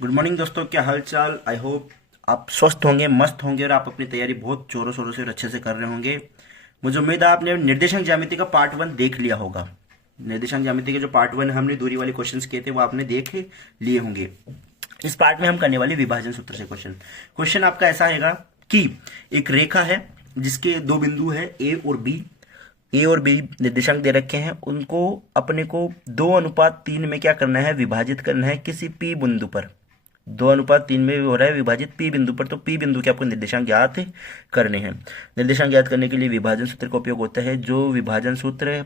Good morning दोस्तों, क्या हाल चाल। आई होप आप स्वस्थ होंगे, मस्त होंगे और आप अपनी तैयारी बहुत जोरों शोरों से और अच्छे से कर रहे होंगे। मुझे उम्मीद है आपने निर्देशांक ज्यामिति का पार्ट 1 देख लिया होगा। निर्देशांक ज्यामिति के जो पार्ट 1 हमने दूरी वाले क्वेश्चंस किए थे वो आपने देख लिए होंगे। इस पार्ट में हम करने वाले विभाजन सूत्र से क्वेश्चन। क्वेश्चन आपका ऐसा आएगा कि एक रेखा है जिसके दो बिंदु है ए और बी निर्देशांक दे रखे हैं। उनको अपने को 2:3 में क्या करना है, विभाजित करना है किसी पी बिंदु पर। 2:3 में हो रहा है विभाजित पी बिंदु पर, तो पी बिंदु के आपको निर्देशांक ज्ञात करने हैं। निर्देशांक ज्ञात करने के लिए विभाजन सूत्र का उपयोग होता है। जो विभाजन सूत्र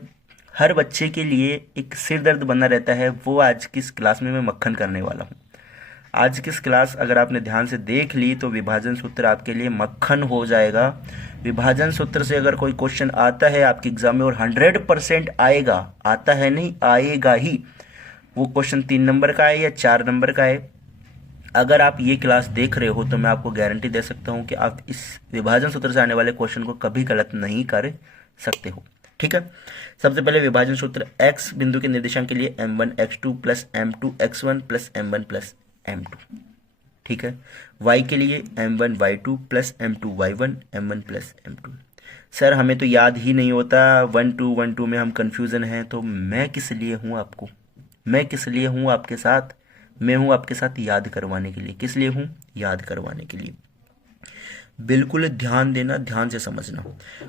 हर बच्चे के लिए एक सिर दर्द बना रहता है, वो आज की इस क्लास में मैं मक्खन करने वाला हूँ। आज की इस क्लास अगर आपने ध्यान से देख ली तो विभाजन सूत्र आपके लिए मक्खन हो जाएगा। विभाजन सूत्र से अगर कोई क्वेश्चन आता है आपके एग्जाम में और 100% आएगा, आता है नहीं आएगा ही, वो क्वेश्चन 3 नंबर का है या 4 नंबर का है। अगर आप ये क्लास देख रहे हो तो मैं आपको गारंटी दे सकता हूँ कि आप इस विभाजन सूत्र से आने वाले क्वेश्चन को कभी गलत नहीं कर सकते हो। ठीक है, सबसे पहले विभाजन सूत्र x बिंदु के निर्देशांक के लिए m1 x2 plus m2 x1 plus m1 plus m2। ठीक है, y के लिए m1 y2 plus m2 y1 m1 plus m2। Sir हमें तो याद ही नहीं होता, 1 2 में हम कंफ्यूजन हैं, तो मैं किस लिए हूँ आपको, मैं किस लिए हूँ आपके साथ, मैं हूँ आपके साथ याद करवाने के लिए। किस लिए हूँ, याद करवाने के लिए। बिल्कुल ध्यान देना, ध्यान से समझना,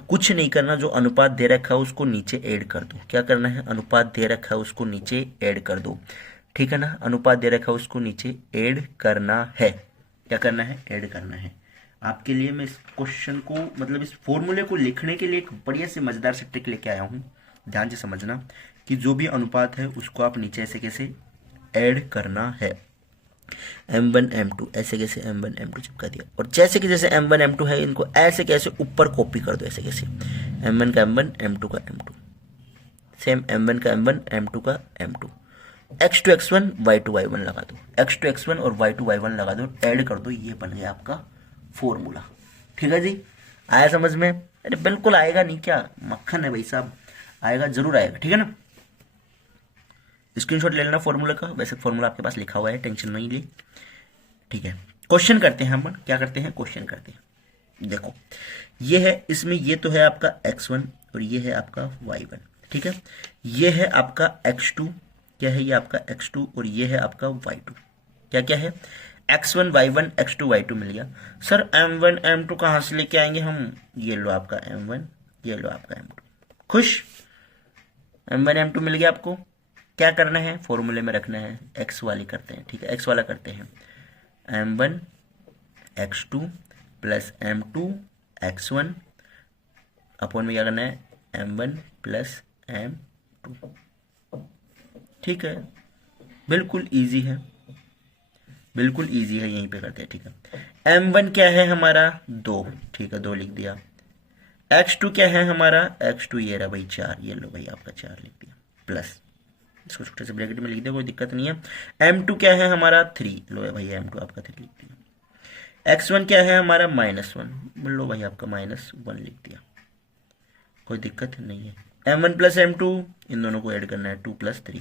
कुछ नहीं करना। जो अनुपात दे रखा है उसको नीचे ऐड कर दो। क्या करना है, अनुपात दे रखा है उसको नीचे ऐड कर दो। ठीक है ना, अनुपात दे रखा है उसको नीचे ऐड करना है। क्या करना है, ऐड करना है। आपके लिए मैं इस क्वेश्चन को, मतलब इस फॉर्मूले को लिखने के लिए एक बढ़िया से मजेदार से ट्रिक लेके आया हूँ। ध्यान से समझना कि जो भी अनुपात है उसको आप नीचे ऐसे कैसे ऐड करना है। m1 m2 ऐसे कैसे m1 m2 चिपका दिया, और जैसे कि जैसे m1 m2 है इनको ऐसे कैसे ऊपर कॉपी कर दो। ऐसे कैसे m1 का m1 m2 का m2, सेम m1 का m1 m2 का m2, x2 x1 y2 y1 लगा दो, x2 x1 और y2 y1 लगा दो, ऐड कर दो। ये बन गया आपका फॉर्मूला। ठीक है जी, आया समझ में। अरे बिल्कुल आएगा नहीं क्या, मक्खन है भाई साहब, आएगा जरूर आएगा। ठीक है ना, स्क्रीनशॉट ले लेना फॉर्मूला का। वैसे फॉर्मूला आपके पास लिखा हुआ है, टेंशन नहीं ली। ठीक है, क्वेश्चन करते हैं हम। क्या करते हैं, क्वेश्चन करते हैं। देखो ये है, इसमें ये तो है आपका x1 और ये है आपका y1। ठीक है, ये है आपका x2, क्या है ये आपका x2 और ये है आपका y2। क्या क्या है, x1 y1 x2 y2 मिल गया। सर m1 m2 कहाँ से लेके आएंगे हम, ये लो आपका m1, ये लो आपका m2। खुश, m1 m2 मिल गया आपको। क्या करना है, फॉर्मूले में रखना है, x वाली करते हैं। ठीक है, x वाला करते हैं, m1 x2 plus m2 x1 upon में क्या करना है, m1 प्लस m2। ठीक है, बिल्कुल इजी है, बिल्कुल इजी है, यहीं पे करते हैं। ठीक है, m1 क्या है हमारा 2, ठीक है 2 लिख दिया। x2 क्या है हमारा, x2 ये रहा भाई 4, ये लो भाई आपका 4 लिख दिया, प्लस इसको छोटे से ब्रैकेट में लिख दे, कोई दिक्कत नहीं है। m2 क्या है हमारा 3, लो भाई m2 आपका 3 लिख दिया। x1 क्या है हमारा -1, लो भाई आपका -1 लिख दिया, कोई दिक्कत नहीं है। m1 प्लस m2 इन दोनों को ऐड करना है, 2 + 3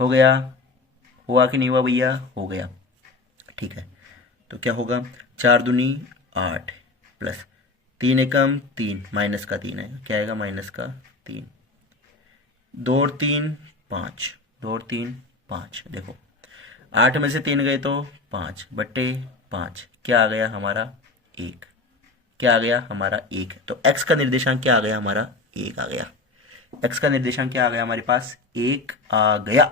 हो गया। हुआ कि नहीं हुआ भैया, हो गया। ठीक है, तो क्या होगा, 4 दूनी 8 प्लस 3 एकम 3, माइनस का 3 है, क्या आएगा -3, 2 और 3 5, 2 और 3 5। देखो 8 में से 3 गए तो 5 बट्टे 5, क्या आ गया हमारा 1, क्या आ गया हमारा 1। तो x का निर्देशांक क्या आ गया हमारा, 1 आ गया। x का निर्देशांक क्या आ गया हमारे पास, 1 आ गया।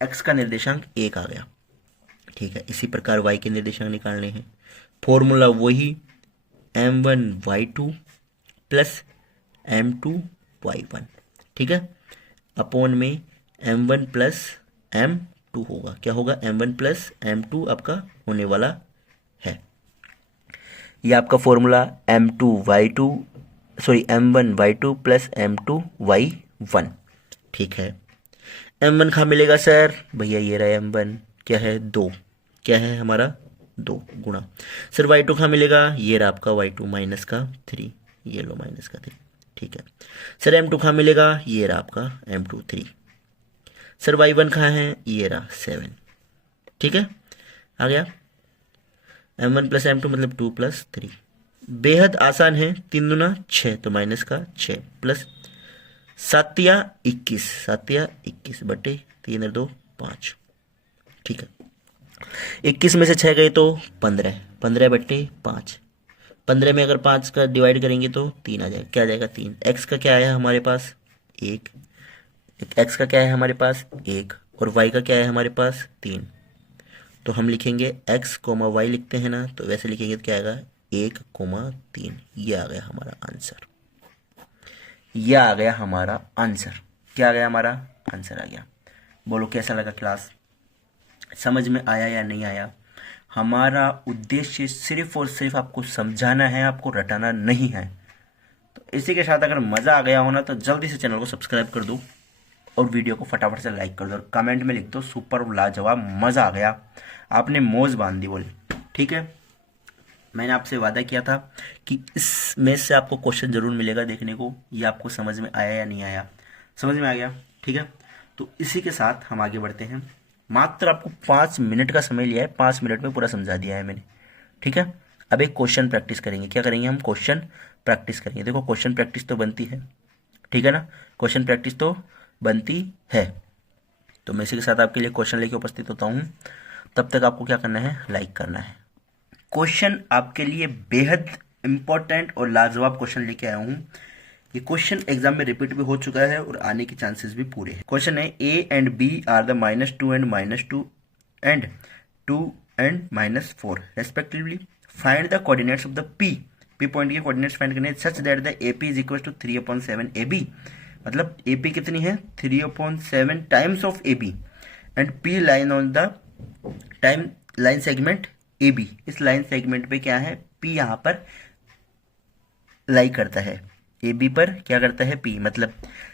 x का निर्देशांक 1 आ गया। ठीक है, इसी प्रकार y के निर्देशांक निकालने हैं। फॉर्मूला वही, m1 y2 plus m2 y1। ठीक है, अपॉन में m1 प्लस m2 होगा। क्या होगा, m1 प्लस m2 आपका होने वाला है। ये आपका formula m1 y2 plus m2 y1। ठीक है, m1 कहाँ मिलेगा सर, भैया ये रहा m1, क्या है 2, क्या है हमारा 2 गुणा। सर y2 कहाँ मिलेगा, ये रहा आपका y2 -3, ये लो -3। ठीक है, सर m2 कहाँ मिलेगा, ये रहा आपका m2 3। सर y1 कहाँ है, ये रहा 7। ठीक है, आ गया। m1 प्लस m2 मतलब 2 प्लस 3। बेहद आसान है, 3 दूना 6 तो माइनस का 6 प्लस 7 या 21, 7 या 21 बटे 3 और 2 5। ठीक है, 21 में से 6 गए तो 15, 15 बट्टे 5। 15 में अगर 5 का डिवाइड करेंगे तो 3 आ जाएगा, क्या आ जाएगा 3। एक्स का क्या है हमारे पास 1, एक्स का क्या है हमारे पास 1, और वाई का क्या है हमारे पास 3। तो हम लिखेंगे x कोमा वाई लिखते हैं ना, तो वैसे लिखेंगे तो क्या आएगा 1,3। ये आ गया हमारा आंसर, ये आ गया हमारा आंसर। क्या आ गया हमारा आंसर आ गया। बोलो कैसा लगा क्लास, समझ में आया या नहीं आया। हमारा उद्देश्य सिर्फ और सिर्फ आपको समझाना है, आपको रटाना नहीं है। तो इसी के साथ अगर मज़ा आ गया हो ना तो जल्दी से चैनल को सब्सक्राइब कर दो और वीडियो को फटाफट से लाइक कर दो और कमेंट में लिख दो सुपर लाजवाब, मज़ा आ गया, आपने मौज बांध दी बोले। ठीक है, मैंने आपसे वादा किया था कि इस में से आपको क्वेश्चन जरूर मिलेगा देखने को। ये आपको समझ में आया या नहीं आया, समझ में आ गया। ठीक है, तो इसी के साथ हम आगे बढ़ते हैं। मात्र आपको 5 मिनट का समय लिया है, 5 मिनट में पूरा समझा दिया है मैंने। ठीक है, अब एक क्वेश्चन प्रैक्टिस करेंगे। क्या करेंगे हम, क्वेश्चन प्रैक्टिस करेंगे। देखो क्वेश्चन प्रैक्टिस तो बनती है, ठीक है ना, क्वेश्चन प्रैक्टिस तो बनती है। तो मैं इसी के साथ आपके लिए क्वेश्चन लेके उपस्थित होता हूँ। तब तक आपको क्या करना है, लाइक करना है। क्वेश्चन आपके लिए बेहद इंपॉर्टेंट और लाजवाब क्वेश्चन लेके आया हूँ। ये क्वेश्चन एग्जाम में रिपीट भी हो चुका है और आने के चांसेस भी पूरे हैं। क्वेश्चन है a and b are the -2 and -2 and 2 and -4 respectively. Find the coordinates of the p point के कोऑर्डिनेट्स फाइंड करने such that the AP is equal to 3/7 AB। मतलब AP कितनी है 3/7 times of AB and P line on the time line segment AB। इस line segment पे क्या है, P यहाँ पर लाई करता है, AB पर क्या करता है P। मतलब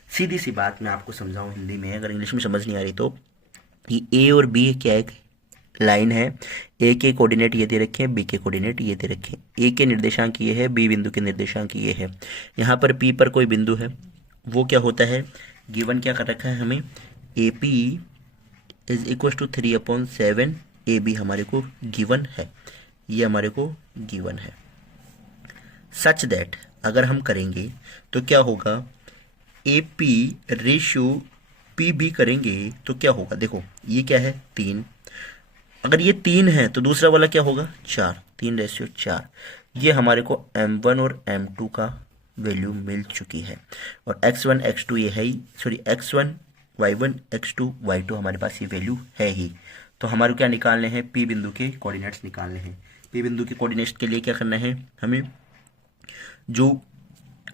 सीधी सी बात मैं आपको समझाऊं हिंदी में, अगर इंग्लिश में समझ नहीं आ रही तो, कि A और B क्या एक लाइन है। A के कोऑर्डिनेट ये दे रखे हैं, B के कोऑर्डिनेट ये दे रखे हैं। A के निर्देशांक ये है, B बिंदु के निर्देशांक ये है। यहाँ पर P पर कोई बिंदु है, वो क्या होता है, गिवन क्या कर रखा है हमें, AP is equal to 3/7 AB हमारे को गिवन है, ये हमारे को गिवन है। सच दैट अगर हम करेंगे तो क्या होगा, AP रेशियो PB करेंगे तो क्या होगा। देखो ये क्या है 3, अगर ये 3 है तो दूसरा वाला क्या होगा 4, 3/4। ये हमारे को M1 और M2 का वैल्यू मिल चुकी है। और x1 x2 ये है ही, sorry x1 y1 x2 y2 हमारे पास ये वैल्यू है ही। तो हमारे क्या निकालने हैं, P बिंदु के कोऑर्डिनेट्स निकालने हैं। P बिंदु के कोऑर्डिनेट्स के लिए क्या करना है हमें, जो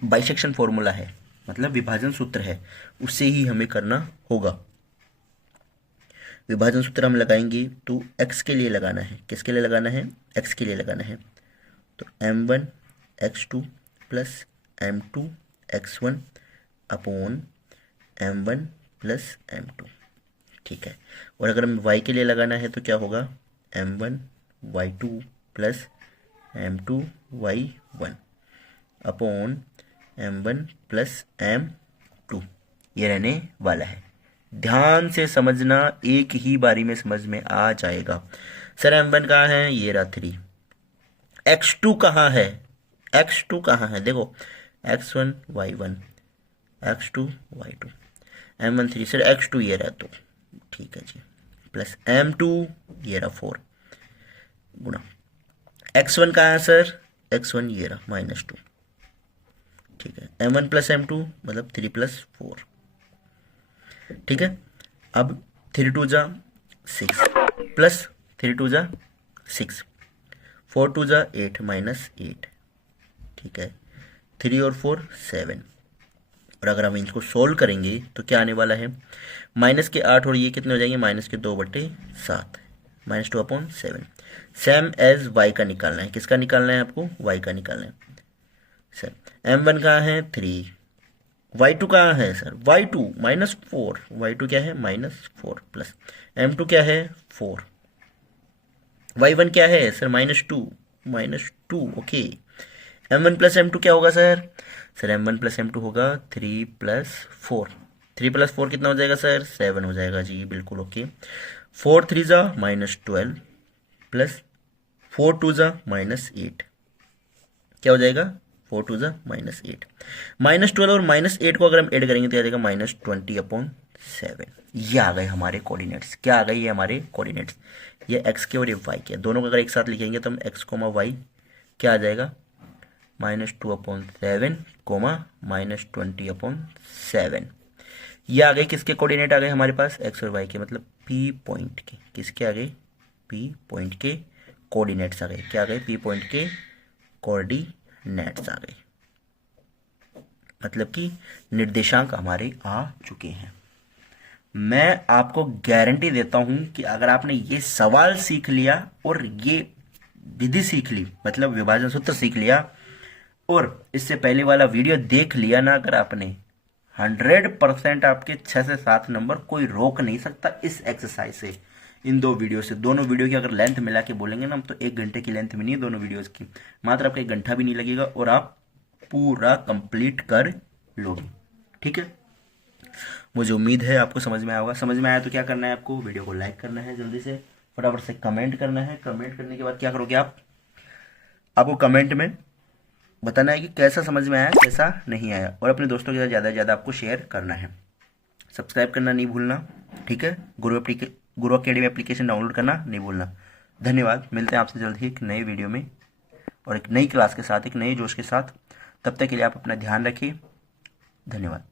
बाइसेक्शन फॉर्मूला है, मतलब विभाजन सूत्र है, उससे ही हमें करना होगा। विभाजन सूत्र हम लगाएंगे तो x के लिए लगाना है, किसके लिए लगाना है, x के लिए लगाना है। तो m1 x2 plus m2 x1 upon m1 plus m2। ठीक है, और अगर हम y के लिए लगाना है तो क्या होगा, m1 y2 plus m2 y1 upon m1 plus m2। ये रहने वाला है। ध्यान से समझना, एक ही बारी में समझ में आ जाएगा। सर m1 कहाँ है, ये रहा 3। x2 कहाँ है, x2 कहाँ है, देखो x1 y1 x2 y2 m1 3। Sir x2 ये रहा, तो ठीक है जी, प्लस m2 ये रहा 4 गुना x1 कहाँ है सर, x1 ये रहा -2। ठीक है, m1 प्लस m2 मतलब 3 + 4। ठीक है, अब 3 2 जा 6 प्लस 3 2 जा 6, 4 2 जा 8 -8। ठीक है, 3 और 4 7। और अगर हम इनको सोल्व करेंगे तो क्या आने वाला है, -8 और ये कितने हो जाएंगे, -2/7 -2/7। सेम एज y का निकालना है, किसका निकालना है आपको, y का निकालना है। सर m1 कहाँ है 3, y2 कहाँ है सर, y2 -4, y2 क्या है -4 प्लस m2 क्या है 4, y1 क्या है sir -2 okay. m1 plus m2 क्या होगा सर, m1 प्लस m2 होगा 3 + 4। 3 + 4 कितना हो जाएगा सर, 7 हो जाएगा जी, बिल्कुल ओके। 4 3 जा -12 प्लस 4 2 जा -8, क्या हो जाएगा 4 2 जा -8, -12 और -8 को अगर हम ऐड करेंगे तो आ जाएगा -20/7। ये आ गए हमारे कोऑर्डिनेट्स। क्या आ गए ये हमारे कोऑर्डिनेट्स, ये एक्स के और ये वाई के, दोनों को अगर एक साथ लिखेंगे तो हम एक्स कोमा वाई क्या आ जाएगा -2/7 कोमा -20/7। ये आ गए किसके कोऑर्डिनेट आ गए हमारे पास, एक्स और वाई के, मतलब पी पॉइंट के, किसके आ गए पी पॉइंट के कोऑर्डिनेट्स आ गए। क्या आ गए पी पॉइंट के कोऑर्डिनेट्स आ गए, मतलब कि निर्देशांक हमारे आ चुके हैं। मैं आपको गारंटी देता हूं कि अगर आपने ये सवाल सीख लिया और ये विधि सीख ली, मतलब विभाजन सूत्र सीख लिया, और इससे पहले वाला वीडियो देख लिया ना अगर आपने, 100% आपके 6 से 7 नंबर कोई रोक नहीं सकता इस एक्सरसाइज से, इन दो वीडियो से। दोनों वीडियो की अगर लेंथ मिला के बोलेंगे ना हम तो 1 घंटे की लेंथ में नहीं है दोनों वीडियोस की, मात्र आपका 1 घंटा भी नहीं लगेगा और आप पूरा कंप्लीट कर लोगे। ठीक है, मुझे उम्मीद है आपको समझ में आया होगा। समझ में आया तो क्या करना है, आपको वीडियो को लाइक करना है, जल्दी से फटाफट से कमेंट करना है। कमेंट करने के बाद क्या करोगे आपको कमेंट में बताना है कि कैसा समझ में आया कैसा नहीं आया, और अपने दोस्तों के साथ ज़्यादा से ज़्यादा आपको शेयर करना है। सब्सक्राइब करना नहीं भूलना, ठीक है। गुरु अकेडमी एप्लीकेशन डाउनलोड करना नहीं भूलना। धन्यवाद, मिलते हैं आपसे जल्द ही एक नए वीडियो में और एक नई क्लास के साथ, एक नए जोश के साथ। तब तक के लिए आप अपना ध्यान रखिए। धन्यवाद।